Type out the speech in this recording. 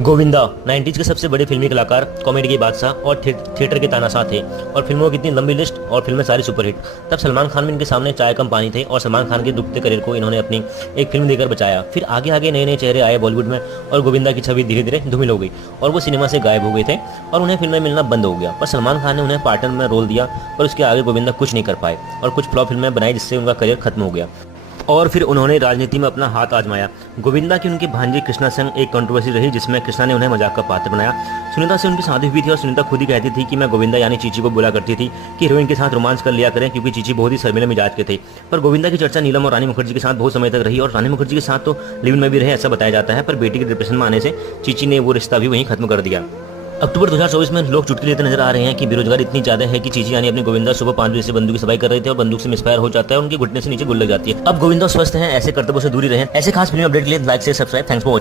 Govinda 90s के सबसे बड़े फिल्मी कलाकार, कॉमेडी के बादशाह और थिएटर के तानाशाह थे। और फिल्मों की इतनी लंबी लिस्ट और फिल्में सारी सुपरहिट। तब सलमान खान भी इनके सामने चाय कम पानी थे और सलमान खान के दुखते करियर को इन्होंने अपनी एक फिल्म देकर बचाया। फिर आगे आगे नए नए चेहरे आए बॉलीवुड में और गोविंदा की छवि धीरे धीरे धूमिल हो गई और वो सिनेमा से गायब हो गए थे और उन्हें फिल्में मिलना बंद हो गया। पर सलमान खान ने उन्हें पार्टनर में रोल दिया, पर उसके आगे गोविंदा कुछ नहीं कर पाए और कुछ फ्लॉप फिल्में बनाई जिससे उनका करियर खत्म हो गया। और फिर उन्होंने राजनीति में अपना हाथ आजमाया। गोविंदा की उनकी भांजी कृष्णा संग एक कंट्रोवर्सी रही जिसमें कृष्णा ने उन्हें मजाक का पात्र बनाया। सुनीता से उनकी शादी हुई थी और सुनीता खुद ही कहती थी कि मैं गोविंदा यानी चीची को बोला करती थी कि हीरोइन के साथ रोमांस कर लिया करें क्योंकि चीची बहुत ही शर्मिले मिजाज के थे। पर गोविंदा की चर्चा नीलम और रानी मुखर्जी के साथ बहुत समय तक रही और रानी मुखर्जी के साथ तो लिव इन में भी रहे ऐसा बताया जाता है। पर बेटी के डिप्रेशन में आने से चीची ने वो रिश्ता भी वहीं खत्म कर दिया। अक्टूबर 2024 में लोग चुटकी लेते नजर आ रहे हैं कि बेरोजगारी इतनी ज्यादा है कि चीची यानी अपनी गोविंदा सुबह 5 बजे से बंदूक की सफाई कर रहे थे और बंदूक से मिसफायर हो जाता है और उनके घुटने से नीचे गोली लग जाती है। अब गोविंदा स्वस्थ हैं, ऐसे कर्तव्यों से दूरी रहें। ऐसे खास फिल्मी अपडेट के लिए लाइक से सब्सक्राइब। Thanks for watching.